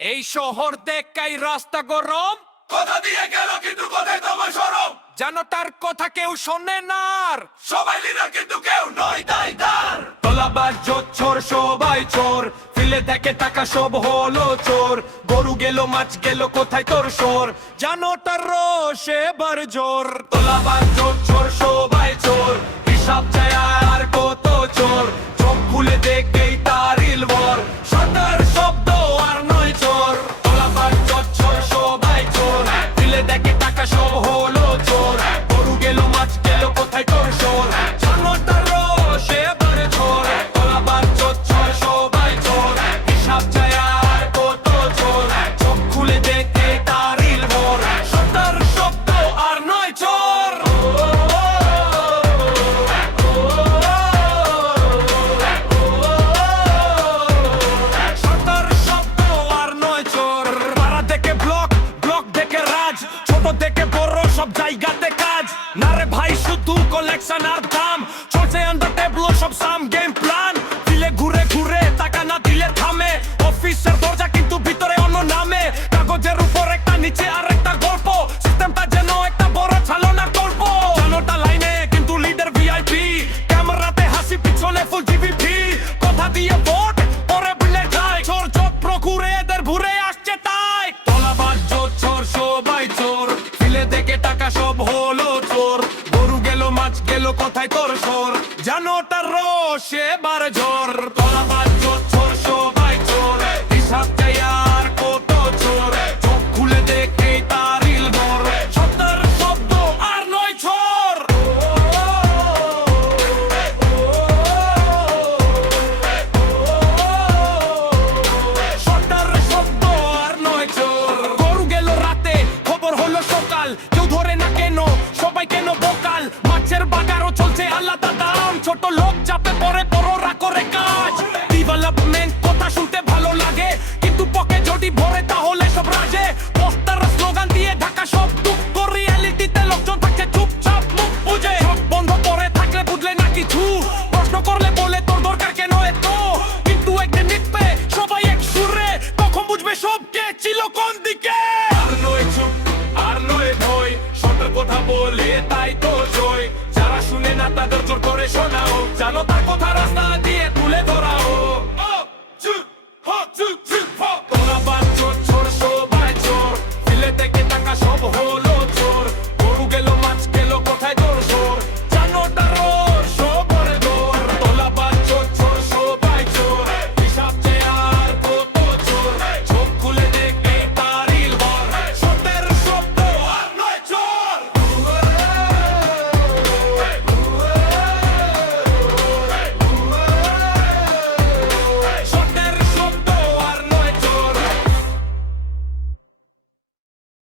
এই শহর দেখাই রাস্তা গরম, কথা দিয়ে গেল কিন্তু কোথায় তোমার শরম? জানো তার কথা কেউ শোনে না আর। সবাই লিডার কিন্তু কেউ নয় তাই তার। তোলাবাজ চোর সবাই চোর, ফিলে দেখে টাকা সব হলো চোর। গরু গেল মাছ গেল কোথায় তোর সর? জানো তার রোষ এবার জোর। তোলাবাজ চোর সবাই চোর, হিসাব চায় আর কত চোর। চোখ খুলে দেখেই তার ইলবর, সটার শব্দ আর নয় চোর। তোলাবাজ চোর সবাই চোর, ফিলে দেখে টাকা সব হলো চোর। গরু গেল মাছ গেল কোথায় তোর সর? জানো তার রোষ এবার চোর। তোলাবাজ চোর সবাই চোর, হিসাব চায় আর কত চোর। চোখ খুলে দেখে তার ইলবর, সটার শব্দ আর নয় চোর। সটার শব্দ আর নয় চোর। পাড়া থেকে ব্লক, ব্লক থেকে রাজ, ছোট থেকে বড় সব জায়গাতে কাজ। না রে ভাই শুধু কালেকশন আর দাম, চলছে আন্ডার টেবল সব সাম গেম প্ল্যান। দিলে ঘুরে ঘুরে টাকা না দিলে থামে, অফিসের দরজা কিন্তু ভিতরে অন্য নামে। কাগজের উপর একটা নিচে আর একটা গল্প, সিস্টেমটা যেন একটা বড় ছালনা গল্প। জানোটা লাইনে কিন্তু লিডার ভিআইপি, ক্যামেরাতে হাসি পিছনে ফুল জিবিপি। কথা দিয়ে ভোট পরে ভুলে যায়, চোর চক্র ঘুরে এদের ঘুরে আসছে তাই। তোলাবাজ চোর সবাই চোর, ফিলে দেখে টাকা সব হলো চোর। গরু গেল মাছ গেল কোথায় তোর সর? জানো তার রোষ এবার জোর। তোলাবাজ চোর সবাই চোর, হিসাব চাই আর কত চোর। চোখ খুলে দেখে তার ইলবর, সত্তর শব্দ আর নয় চোর। সত্তর শব্দ আর নয় চোর। গরু গেল রাতে, খবর হলো সকাল, কেউ ধরে না কেন, সবাই কেন বোকাল। মাছের বাজারও চলছে আলাদা দাম, ছোট লোক চাপে পড়ে বড়রা করে কাজ। ডেভেলপমেন্ট কথা শুনতে ভালো লাগে, কিন্তু পকে যদি ভরে তাহলে সব রাজে। পোস্টার স্লোগান দিয়ে ঢাকা সব দুঃখ, রিয়ালিটিতে লোকজন থাকছে চুপচাপ মুখ বুঝে। চোখ বন্ধ করে থাকলে বুঝলে না কিছু, প্রশ্ন করলে বলে তোর দরকার কেন এত। কিন্তু একদিন নিকবে সবাই এক সুরে, তখন বুঝবে সব কে ছিল কোন দিকে।